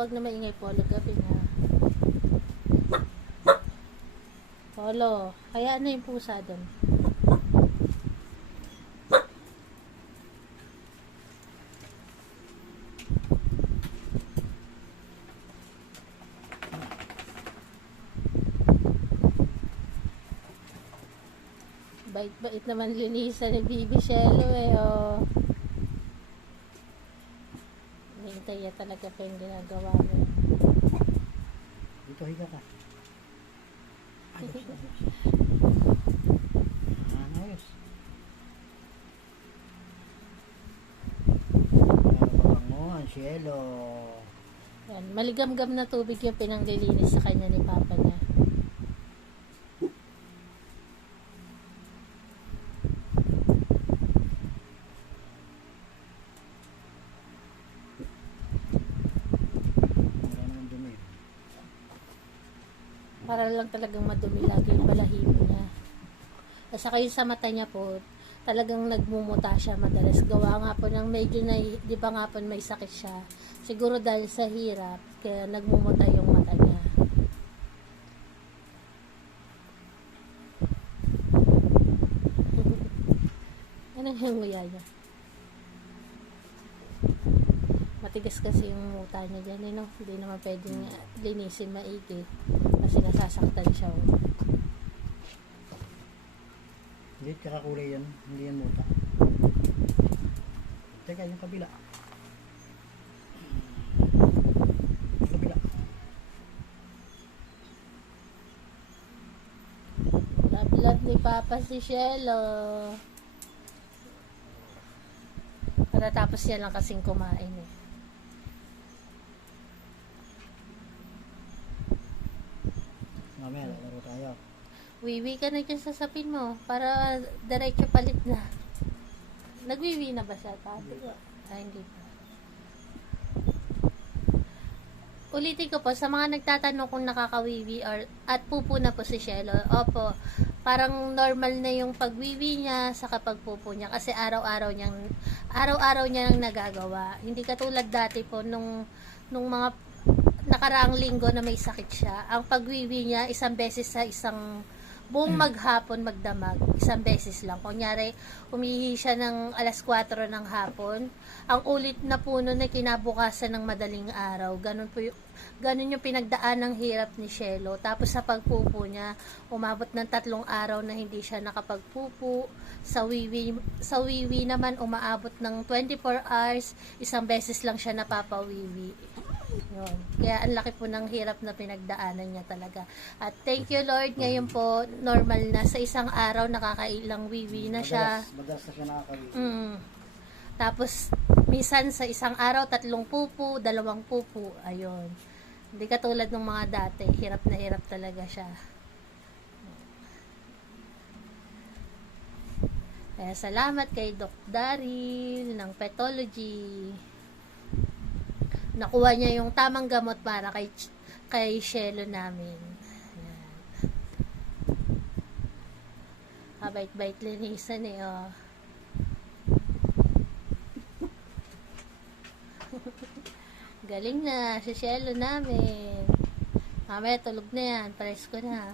wag na maingay, Polo. Gabi na. Polo, hayaan na yung pusa doon. Bait-bait naman linisan ni Bibi Shelo eh, oh. Hintay ya talaga pa yung ginagawa mo. Dito, higa ka. Ayos, ayos. Ayos. Mabango ang Shelo. Yan, maligam-gam na tubig yung pinanglilinis sa kanya ni Papa niya. Para lang talagang madumi lagi yung balahibo niya. At saka yung sa mata niya po, talagang nagmumuta siya madalas. Gawa nga po ng medyo na, di ba nga po may sakit siya. Siguro dahil sa hirap, kaya nagmumuta yung mata niya. Anong yung nguya niya? Matigas kasi yung muta niya dyan, eh, no? Hindi naman pwedeng linisin maigi kasi nasasaktan siya. Oh. Hindi, kakakulay yan. Hindi yan muta. Teka, yung kabila. Kabila. Love ni Papa si Shelo. Patatapos yan lang kasing kumain eh. Mamaya, laro tayo. Wiwi ka na dyan sa sapin mo para diretso palit na. Nagwiwi na ba siya? Tati ko. Ay, hindi pa. Ulitin ko po, sa mga nagtatanong kung nakakawiwi at pupo na po si Shelo. Opo, parang normal na yung pagwiwi niya sa pagpupo niya kasi araw-araw niyang nagagawa. Hindi katulad dati po nung mga nakaraang linggo na may sakit siya. Ang pagwiwi niya isang beses sa isang buong maghapon magdamag, isang beses lang. Kunyari, umihi siya ng alas 4 ng hapon. Ang ulit na po nun ay kinabukasan ng madaling araw. Ganun yung pinagdaan ng hirap ni Shelo. Tapos sa pagpupo niya, umabot ng 3 araw na hindi siya nakapagpupo. Sa wiwi naman, umaabot ng 24 hours, isang beses lang siya napapawiwi. Yun. Kaya ang laki po ng hirap na pinagdaanan niya talaga. At thank you Lord, ngayon po normal na sa isang araw nakakailang wiwi na siya. Madalas na siya nakakawiwi. Tapos minsan sa isang araw 3 pupo, 2 pupo. Ayun. Hindi katulad ng mga dati, hirap na hirap talaga siya. Kaya salamat kay Doc Daryl ng Petology. Nakuha niya yung tamang gamot para kay Shelo namin. Ayan. Bait-bait linisan eh, oh. Galing na, si Shelo namin. Mamaya tulog na yan, pares ko na.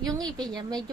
Yung ngipin niya, medyo